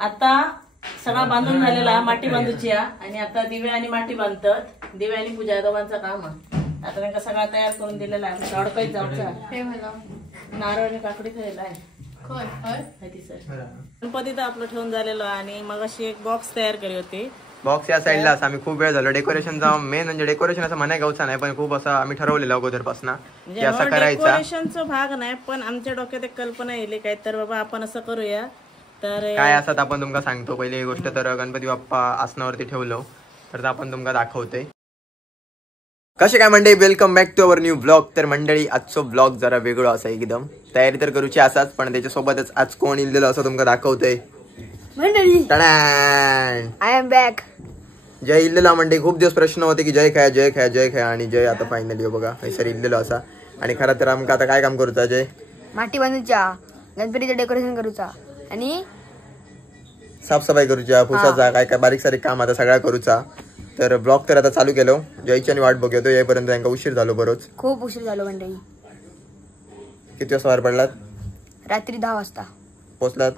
आता सगळा बांधून झालेला माती बांधूची आणि आता दिवे आणि माती बांधतात. दिवे आणि पूजा दोघांचं काम आता त्यांना सगळा तयार करून दिलेला आहे. अडकळीत जाऊचा नारळ आणि काकडी खायला आहे. गणपती तर आपलं ठेवून झालेलं आणि मग अशी एक बॉक्स तयार केली होती. बॉक्स या साईडला आम्ही खूप वेळ झालो. डेकोरेशनचा मेन म्हणजे डेकोरेशन असं म्हणाय गावचा नाही, पण खूप असं आम्ही ठरवलेलं अगोदरपासून की असं करायचं. डेकोरेशनचा भाग नाही, पण आमच्या डोक्यात एक कल्पना येईल काय तर बाबा आपण असं करूया. तर काय असत आपण तुमका सांगतो. पहिली गोष्ट तर गणपती बाप्पा आसनावरती ठेवलो तर आपण तुमका दाखवतोय. कसे काय मंडळी, welcome back to our new blog. तर मंडळी आजचो ब्लॉग जरा वेगळो असा एकदम. तयारी तर करूची असाच, पण त्याच्यासोबतच आज कोण इल्लेलो असं तुमका दाखवतोय. मंडळी आय एम बॅक. जय इल्लेला मंडळी. खूप दिवस प्रश्न होते की जय खाया जय खाया जय खाया, आणि जय आता फायनली बघा सर इल्लेलो असा. आणि खरं तर आमका आता काय काम करूचा जय? माती बांधूचा, गणपतीचं डेकोरेशन करूचा आणि साफसफाई करूचा, पुसाचा, काय काय बारीक सारीक काम आता सगळा करूचा. तर ब्लॉग तर आता चालू केलो. जयची आणि वाट बघतो येईपर्यंत त्यांना उशीर झालो. बरोच खूप उशीर झालो मंडळी. किती वाजता बाहेर पडलात? रात्री 10 वाजता पोहोचलात?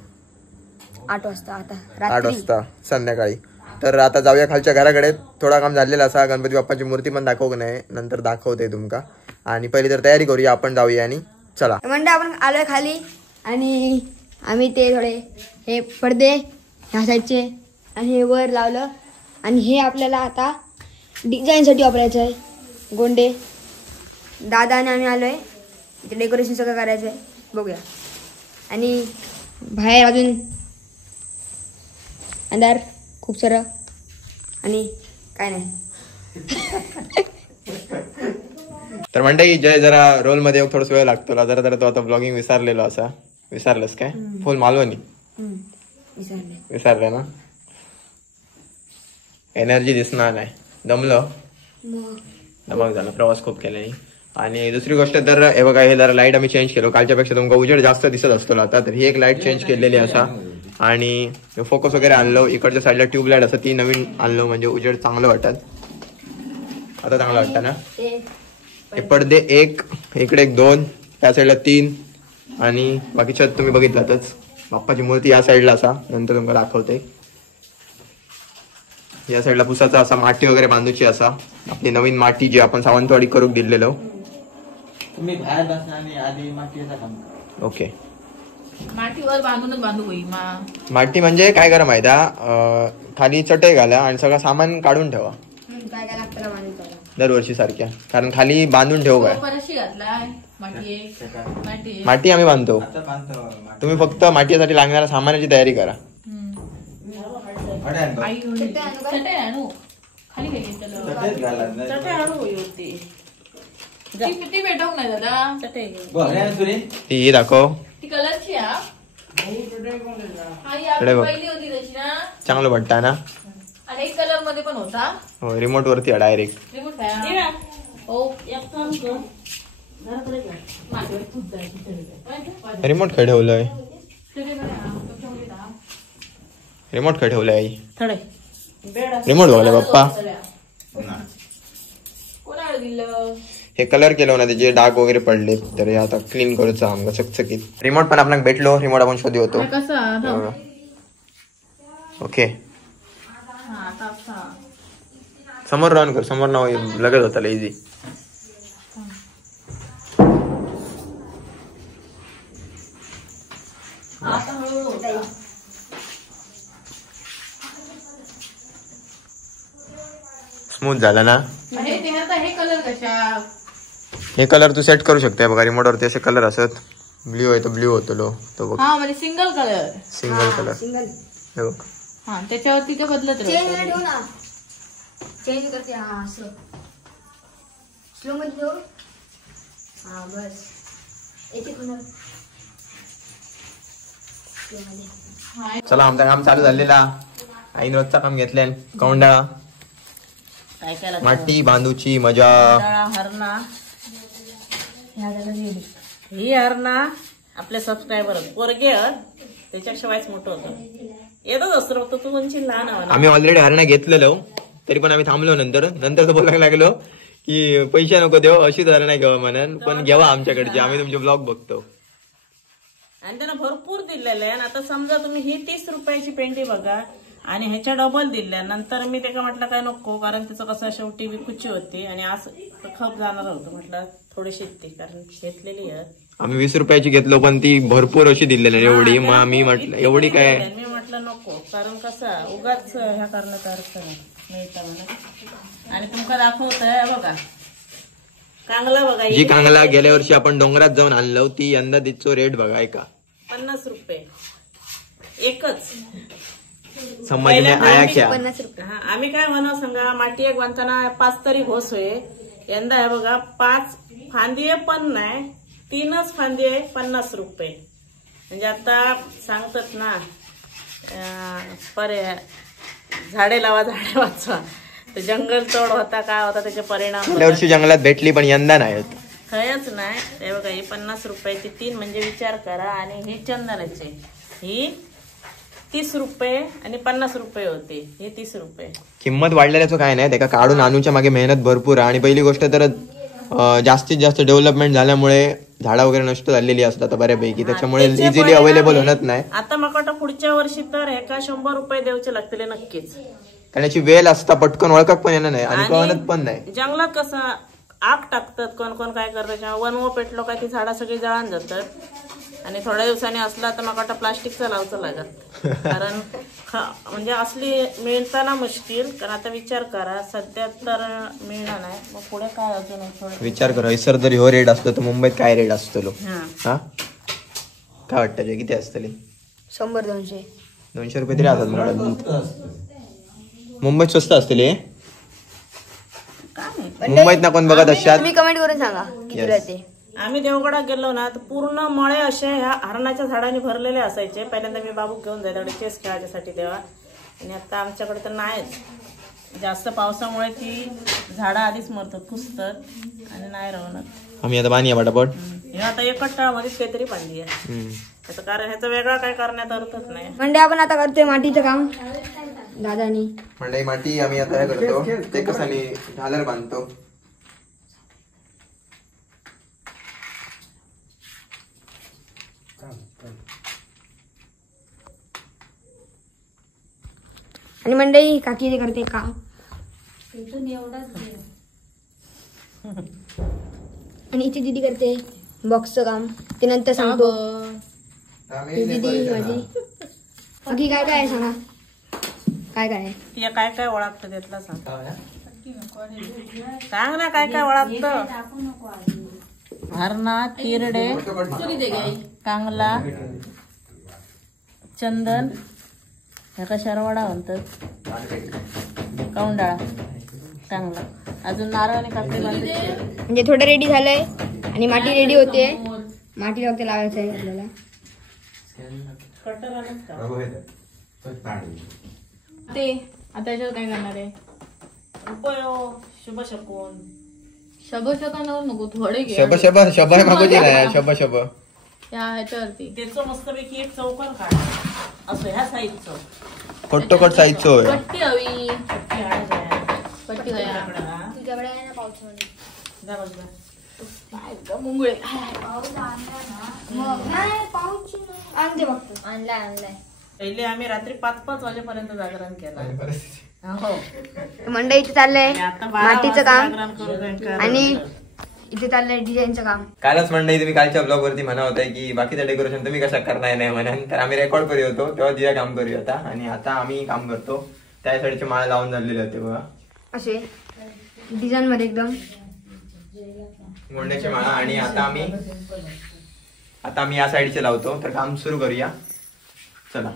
8 वाजता. आता 8 वाजता संध्याकाळी. तर आता जाऊया खालच्या घराकडे. थोडा काम झालेला असा. गणपती बाप्पाची मूर्ती पण दाखवू नाही, नंतर दाखवते तुमका. आणि पहिली तर तयारी करूया आपण. जाऊया आणि चला म्हणजे आपण आलोय खाली आणि आम्ही ते थोडे हे पडदे ह्या साईडचे आणि हे वर लावलं. आणि हे आपल्याला आता डिझाईनसाठी वापरायचं आहे. गोंडे दादा आणि आम्ही आलोय इथे डेकोरेशन सगळं करायचं आहे. बघूया. आणि बाहेर अजून अंधार खूप सारं आणि काय नाही. तर मंडळी जय जरा रोल मध्ये थोडस वेळ लागतो जरा जरा. तो आता ब्लॉगिंग विसरलेलो असा. विसरलंस काय? फुल मालवणी विसरलं ना. एनर्जी दिसणार नाही. दमलं दमक झालं. प्रवास खूप केला. आणि दुसरी गोष्ट तर हे बघा, हे जरा लाईट आम्ही चेंज केलो. कालच्यापेक्षा तुमका उजेड जास्त दिसत असतो आता. तर ही एक लाईट चेंज केलेली असा. आणि फोकस वगैरे आणलो. इकडच्या साईडला ट्यूबलाईट असं ती नवीन आणलो, म्हणजे उजेड चांगलं वाटत. आता चांगलं वाटतं ना. हे पडदे एक, इकडे एक 2, त्या साईडला 3 आणि बाकीच्या तुम्ही बघितलातच. बाप्पाची मूर्ती या साईडला असा, नंतर तुमका दाखवते. या साईडला पुसाचा असा माती वगैरे बांधूची असा. आपली नवीन माती जी आपण सावंतवाडी करूक दिलेलो. तुम्ही बाहेर बसणार आणि आधी मातीचा काम. ओके. मातीवर बांधूनच बांधू होई. माती म्हणजे काय करा माहिती, खाली चटई घाला आणि सगळं सामान काढून ठेवा काय काय लागतं दरवर्षी सारख्या. कारण खाली बांधून ठेवू काय. माती आम्ही बांधतो. तुम्ही फक्त मातीसाठी लागणाऱ्या सामानाची तयारी करा. ती दाखव. चांगलं वाटतं ना. एक कलर मध्ये पण होता. हो, रिमोट वरती डायरेक्ट. रिमोट काय ठेवलंय? रिमोट काय ठेवलंय? रिमोट बघायला बाप्पा. हे कलर केलं ना, त्याचे डाग वगैरे पडले. तर हे आता क्लीन करूचा आमका चकचकीत. रिमोट पण आपल्याला भेटलो. रिमोट आपण शोधी होतो. ओके. समोर रन कर. समोर नाव लगेच होता इझी. स्मूथ झाला ना. हे कलर तू सेट करू शकते बघा. रिमोट वरती असे कलर असत. ब्ल्यू आहे तो ब्ल्यू होतो तो बघ. म्हणजे सिंगल कलर. सिंगल कलर त्याच्यावरती ते बदलत चेंज करते. हा असं स्लो मध्ये ठेव. हा बस. एक चला आमचं काम चालू झालेला. आईन रोजचा काम घेतल्या. कौंडा माती बांधूची मजा. हरणा ही हरणा आपले सबस्क्रायबर पोरगे त्याच्याशिवायच मोठं होतं. येतच असतो फक्त तू म्हणजे लहान. आम्ही ऑलरेडी हरणा घेतलेलो, तरी पण आम्ही थांबलो. नंतर तर बोलायला लागलो की पैसे नको देऊ, अशीच हरणा घ्यावा म्हणून. पण घ्यावा आमच्याकडचे. आम्ही तुमचे ब्लॉग बघतो. आणि त्यांना भरपूर दिलेलं आहे. आणि आता समजा तुम्ही ही 30 रुपयाची पेंडी बघा आणि ह्याच्या डबल दिल्या नंतर मी त्याला म्हटलं काय नको, कारण त्याचं कसं शेवटी विकूची होती आणि असं खप जाणार होतं. म्हटलं थोडी शेतती कारण शेतलेली आहे. आम्ही 20 रुपयाची घेतलो पण ती भरपूर अशी दिलेली नाही एवढी. मग आम्ही म्हटलं एवढी काय, मी म्हटलं नको, कारण कसं उगाच ह्या करण्याचा अर्थ नाही मिळतं मला. आणि तुमका दाखवतोय बघा कांगला बघा, जी कांगला गेल्या वर्षी आपण डोंगरात जाऊन आणलो ती यंदा तिचो रेट बघा ऐका 50 रुपये एकच. समजणे आयाच्या. 50 रुपये. हा, आम्ही काय म्हणू सांगा, माती एक बांधताना 5 तरी होस होय. यंदा आहे बघा 5 फांदी पण नाही, 3च फांदी आहे 50 रुपये. म्हणजे आता सांगतात ना पर्याय झाडे लावा झाडे वाचवा. तर जंगल तोड होता काय होता त्याचे परिणाम. गेल्या वर्षी जंगलात भेटली पण यंदा नाही. खयच नाही. हे बघा ही 50 रुपयाची 3 म्हणजे विचार करा. आणि ही चंदनाची ही 30 रुपये आणि 50 रुपये होते, हे 30 रुपये. किंमत वाढलेल्याचं काय नाही, त्याला काढून आणूच्या मागे मेहनत भरपूर आहे. आणि पहिली गोष्ट तर जास्तीत जास्त डेव्हलपमेंट झाल्यामुळे झाडं वगैरे नष्ट झालेली असतात आता बऱ्यापैकी, त्याच्यामुळे इझिली अवेलेबल होत नाही. आता मग वाटतं पुढच्या वर्षी तर एका 100 रुपये द्यायचे लागतील नक्कीच. कारण याची वेल असता पटकन ओळखत पण येणार नाही आणि कळत पण नाही. जंगलात कसं आग टाकतात, कोण कोण काय करतात, वनवं पेटलो काय ती झाडं सगळी जळान जातात. आणि थोड्या दिवसांनी असला तर मग वाटतं प्लास्टिकचं लावचं लागत. कारण म्हणजे असली मिळताना मुश्किल. कारण आता विचार करा सध्या तर मिळणार नाही, मग पुढे काय अजून थोडं विचार करा. सर जर ह्यो रेट असतो तर मुंबईत काय रेट असतो हा काय वाटतं जे किती असतले? 100-200 रुपये तरी असतात मला. मुंबईत स्वस्त असतले. मुंबईत ना कोण बघत असतात तुम्ही कमेंट करून सांगा किती राहते. आम्ही देवगडात गेलो ना तर पूर्ण मळे असे ह्या हरणाच्या झाडांनी भरलेले असायचे. पहिल्यांदा मी बाबू घेऊन जायचे तेवढे चेस खेळायच्यासाठी तेव्हा. आणि आता आमच्याकडे तर नाहीच. जास्त पावसामुळे ती झाडं आधीच मरतात, कुसतात आणि नाही राहणार. आम्ही आता बांधूया पटापट. हे आता एकच टाळमध्येच काहीतरी बांधली आहे. त्याचं कारण ह्याचा वेगळा काय करण्यात अर्थच नाही. म्हणजे आपण आता करतोय मातीचं काम दादानी. म्हणजे माती आम्ही आता हे करतो ते कसं झालर बांधतो. आणि मंडळी काकी जे करते काम आणि इथे दिदी करते बॉक्सचं काम, ते नंतर सांगतो. दिदी माझी बाकी काय काय आहे सांगा, काय काय आहे? ती काय काय ओळखतं त्यातला सांग. सांग ना काय काय ओळखतं. हरणा, तिरडे, कांगला, चंदन, ह्याका शरवाडा म्हणतात, कौंडाळा, चांगला. अजून नारळ आणि काकडी बांधायची. म्हणजे थोडं रेडी झालंय आणि माती रेडी होते. माती फक्त लावायचं आहे आपल्याला. ते आता याच्यावर काय करणार आहे? उपयोग शुभ शकून शबशकांवर नको, थोडे घे. शब शब शब मागूची नाही. शब शब ह्याच्यावरती त्याचं मस्तपैकी एक चौकन काढ असं ह्या साईजचं कट्टोकट साईजचं होय. पट्टी हवी, पट्टी आहे काय? पट्टी हवी. तुझ्याकडे आहे ना पावसामध्ये? जा बस जा. मुंगळे आणते बघतो. आणलाय पहिले आम्ही रात्री 5-5 वाजेपर्यंत जागरण केलं. हो. मंडई इथे चाललंय आणि आता 12 मातीचं काम जागरण करू नका. आणि इथे चाललंय डिझाईनचं काम. कालच मंडळी तुम्ही कालच्या ब्लॉग वरती म्हणा होता की बाकीचं डेकोरेशन तुम्ही कशा करणार नाही म्हणून, तर आम्ही रेकॉर्ड करू होतो तेव्हा तिला काम करू होता. आणि आता आम्ही काम करतो. त्या साईडचे माळ लावून झालेले होते बघा असे डिझाईन मध्ये एकदम मोंड्याची माळा. आणि आता आम्ही या साईडचे लावतो. तर काम सुरू करूया, चला.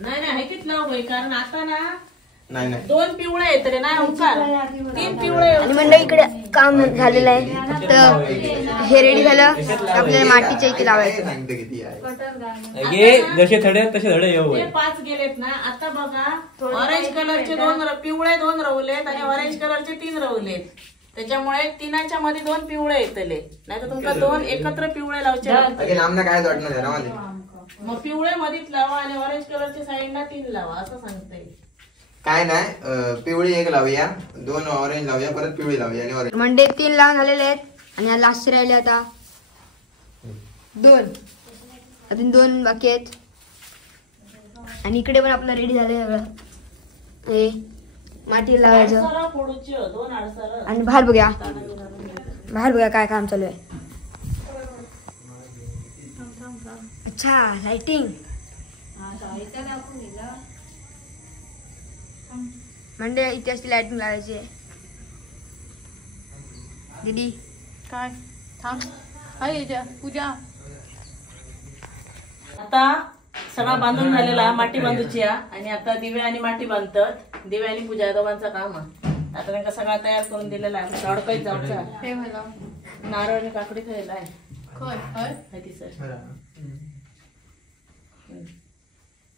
नाही हे किती लाव बाई, कारण आता ना नाही 2 पिवळे येत रे ना ओंकार, 3 पिवळे आणि मंडळी इकडे काम झालेलं आहे. फक्त हे रेडी झालं आपल्याला मातीच्या इथे लावायचं. सांगतो किती आहे. जसे थडे तसे थडे येऊ. ते 5 गेलेत ना. आता बघा ऑरेंज कलरचे 2 पिवळे 2 रवलेत आणि ऑरेंज कलरचे 3 रवलेत. त्याच्यामुळे 3च्या मध्ये 2 पिवळे येतले. नाही तर तुमका 2 एकत्र पिवळे लावचे. आमना काय वाटणार आहे ना, मग पिवळे मध्येच लावा आणि ऑरेंज कलरच्या साईडला 3 लावा असं सांगताय. काय नाही, पिवळी 1 लावूया, 2 ऑरेंज लावूया, परत पिवळी लावूया आणि ऑरेंज. मंडे 3 लावून झालेले आहेत आणि लास्ट राहिले आता अजून 2 बाकी आहेत. आणि इकडे पण आपलं रेडी झालंय सगळं. हे माती लावायचं. आडसरा फोडूची हो, 2 आडसरा. आणि बाहेर बघूया काय काम चालू आहे. अच्छा लाइटिंग म्हणजे इथे अशी लाइटिंग लावायची आहे. दीदी काय थांब. हाय पूजा. आता सगळा बांधून झालेला माती बांधूची आणि आता दिवे आणि माती बांधतात. दिवे आणि पूजा दोघांचं काम आहे. आता त्यांना सगळा तयार करून दिलेला आहे. अडकळीत जाऊचा. हे मला नारळ आणि काकडी खायला आहे. खय हय माहिती सर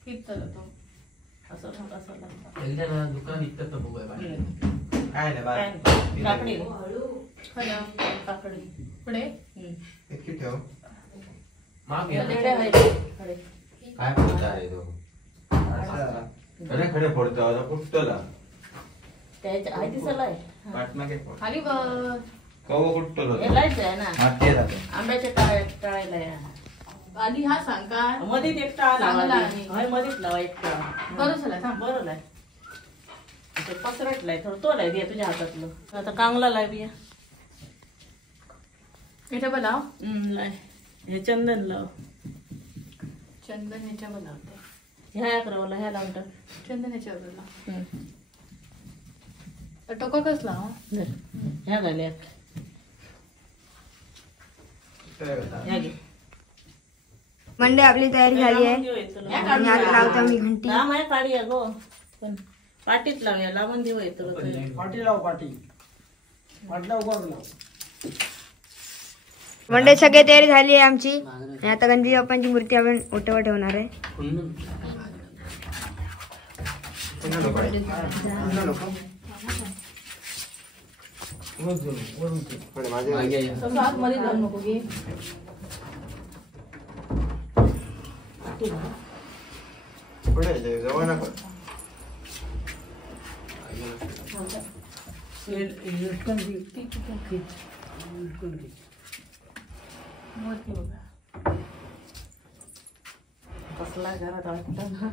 कित चला तो असं दुकान इतकं बघूया काय नाही बाय. काकडी खय काकडी पुढे इतकी ठेव. खडे आहे. खडे. काय बोलताय तो खडे खडे फोडतो आता कुठतला त्याच्या आहे दिसला आहे. पाठमागे फोड. खाली बघ. कव कुठतलो हे लाईट आहे ना माती जाते आंब्याच्या टाळायला आहे. आधी हा सांग काय मधीत एक टाळा चांगला लावा. आहे. होय मधीत लावा एक टाळा. बरं झालं थांब. बरोबर आहे. ते पसरटलाय थोडं तो लाय दे तुझ्या हातातलं. आता कांगला लाय बिया. इथे बोलाव. लाय हे चंदन लाव. चंदन याच्या बोलावते. ह्या एक रावला ह्या लावून टाक. चंदन याच्या बोलाव. टोका कसला धर. ह्या घाल्या ह्या घे. मंडे आपली तयारी झाली आहे. आणि आता लावतो मी घंटी. लांब आहे काढी आहे गो पण पाटीत लावूया. लावून देऊ येतो पाटी लाव पाटी पाटला उभा लाव. मंडे सगळी तयारी झाली आहे आमची. आणि आता गणपती बाप्पांची मूर्ती आपण ओट्यावर ठेवणार आहे. तसं आतमध्ये जाऊ नको की. जवळ नको. मूर्ती बघा कसला घरात वाटतं ना.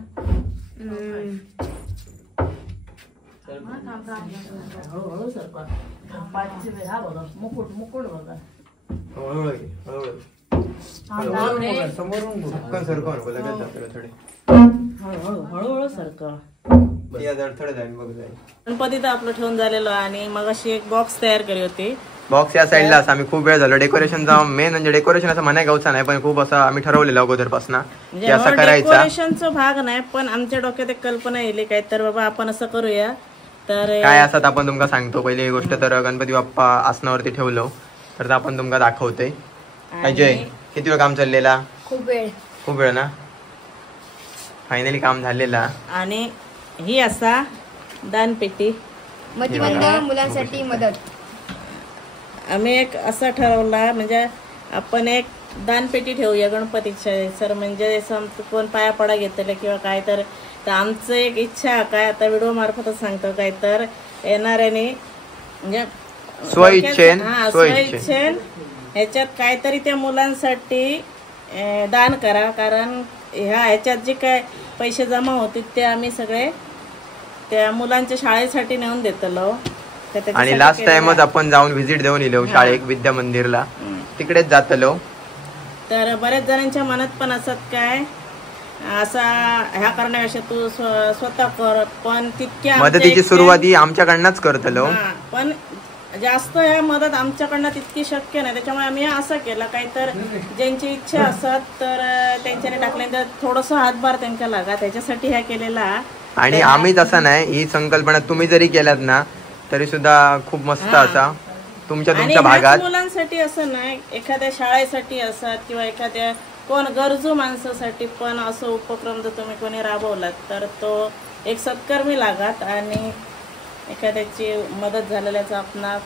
हळूहळू सरका. पाठीचे वेळ हा बघा. मुकुट मुकुट बघा. हळूहळू घे, हळूहळू. समोरून बघ. पटकन सरकव नको, लगेच जातं थोडे. हळूहळू हळूहळू सरका. ती आता अडथळे जाईल बघ जाईल. गणपती तर आपलं ठेवून झालेलं आणि मग अशी एक बॉक्स तयार केली होती. बॉक्स या साईडला असं आम्ही खूप वेळ झालो. डेकोरेशनचा मेन म्हणजे डेकोरेशन असं म्हणाय गावचा नाही, पण खूप असं आम्ही ठरवलेलं अगोदरपासून की असं करायचा. डेकोरेशनचा भाग नाही पण आमच्या डोक्यात एक कल्पना येईल काय तर बाबा आपण असं करूया. तर काय असत आपण तुमका सांगतो. पहिली गोष्ट तर गणपती बाप्पा आसनावरती ठेवलो तर आपण तुमका दाखवतोय. अजय किती वेळ काम चाललेला? खूप वेळ ना. फायनली काम झालेला. आणि ही असा दानपेटी मतिमंद मुलांसाठी मदत. आम्ही एक असं ठरवला म्हणजे आपण एक दानपेटी ठेवूया गणपतीच्या सर म्हणजे कोण पाया पडा घेतले किंवा काय तर आमचं एक इच्छा काय आता व्हिडिओ मार्फतच सांगतो काय तर येणाऱ्याने म्हणजे स्वइच्छेन ह्याच्यात काहीतरी त्या मुलांसाठी दान करा. कारण ह्याच्यात जे काय पैसे जमा होतील ते आम्ही सगळे त्या मुलांच्या शाळेसाठी नेऊन देतलो. आणि लास्ट टाइमच आपण जाऊन व्हिजिट देऊन येलो शाळेत विद्या मंदिरला. तिकडेच जातलो. तर बऱ्याच जणांच्या मनात पण असत काय असा ह्या करण्यापेक्षा तू स्वतः कर. पण तितक्या मदतीची सुरुवात ही आमच्याकडनंच करतलो. पण जास्त ह्या मदत आमच्याकडनं तितकी शक्य नाही. त्याच्यामुळे आम्ही असं केलं काय तर ज्यांची इच्छा असत तर त्यांच्याने टाकल्यानंतर थोडस हातभार त्यांच्या लागा त्याच्यासाठी ह्या केलेला. आणि आम्हीच असं नाही, ही संकल्पना तुम्ही जरी केल्यात ना तरी सुद्धा खूप मस्त असा तुमच्या भागात मुलांसाठी असं नाही एखाद्या शाळेसाठी असत किंवा एखाद्या कोण गरजू माणसासाठी पण असं उपक्रम जर तुम्ही कोणी राबवलात तर तो एक सत्कर्मी लागात आणि एखाद्याची मदत झालेल्याचा आपला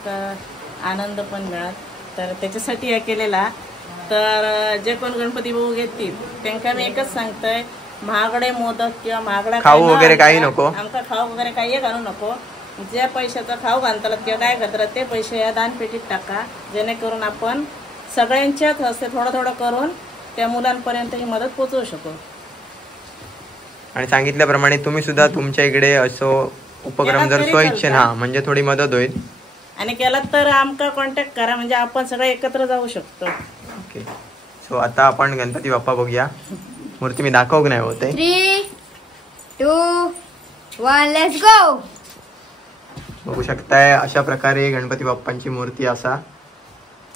आनंद पण मिळत. तर त्याच्यासाठी हे केलेला. तर जे कोण गणपती बघू घेतील त्यांना मी एकच सांगतोय महागडे मोदक किंवा महागडा खाऊ वगैरे काही नको. आमचा खाऊ वगैरे काही घालू नको. ज्या पैशाचा खाऊ घालतात किंवा काय करतात ते पैसे या दानपेटीत टाका जेणेकरून आपण सगळ्यांच्याच हस्ते थोडं थोडं करून त्या मुलांपर्यंत ही मदत पोहोचवू शकू. आणि सांगितल्याप्रमाणे तुम्ही सुद्धा तुमच्या इकडे असो उपक्रम जर स्वइच्छेन म्हणजे थोडी मदत होईल. आणि केला तर आमका कॉन्टॅक्ट करा म्हणजे आपण सगळे एकत्र जाऊ शकतो. ओके. सो आता आपण गणपती बाप्पा बघूया. मूर्ती मी दाखवू नाही होते. 3, 2, 1 लेट्स गो. बघू शकताय अशा प्रकारे गणपती बाप्पांची मूर्ती असा.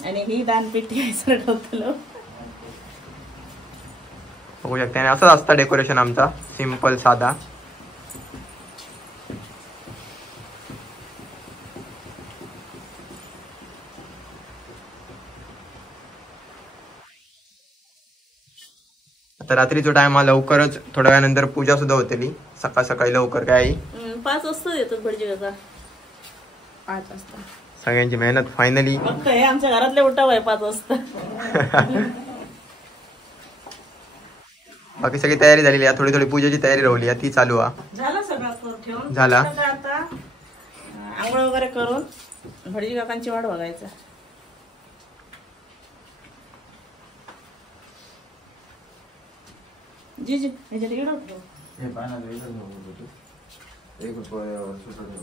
आणि ही दानपेटी आहे सर ठेवतलो. बघू शकता. आणि असंच असतं डेकोरेशन आमचा सिंपल साधा. आता रात्रीचा टाइम हा लवकरच थोड्या वेळानंतर पूजा सुद्धा होतेली. सकाळ सकाळी लवकर काय 5 वाजता येतात भटजी काका. 5 वाजता. सगळ्यांची मेहनत फायनली. फक्त हे आमच्या घरातले उठाव आहे 5 वाजता. बाकी सगळी तयारी झालेली आहे. थोडी थोडी पूजेची तयारी राहिली आहे ती चालू आहे. झालं सगळं करून ठेवून झाला. आता आंघोळ वगैरे करून भटजी काकांची वाट बघायचं. जी जी ह्याच्यात इकडं ठेव. हे पाण्यात वेगळं नको. एक सुटलं.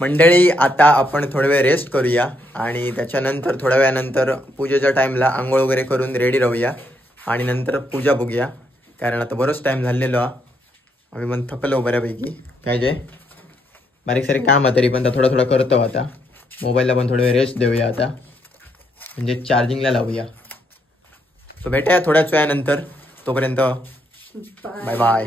मंडळी आता आपण थोडा वेळ रेस्ट करूया आणि त्याच्यानंतर थोड्या वेळानंतर पूजेच्या टाइमला आंघोळ वगैरे करून रेडी राहूया आणि नंतर पूजा बघूया. कारण आता बरोच टाइम झालेलो आम्ही पण थकलो बऱ्यापैकी. काय जे बारीक सारीक काम आहे तरी पण थोडं थोडं करतो. आता मोबाईलला पण थोडा वेळ रेस्ट देऊया आता म्हणजे चार्जिंगला लावूया. सो भेटूया थोड्याच वेळानंतर. तोपर्यंत बाय बाय.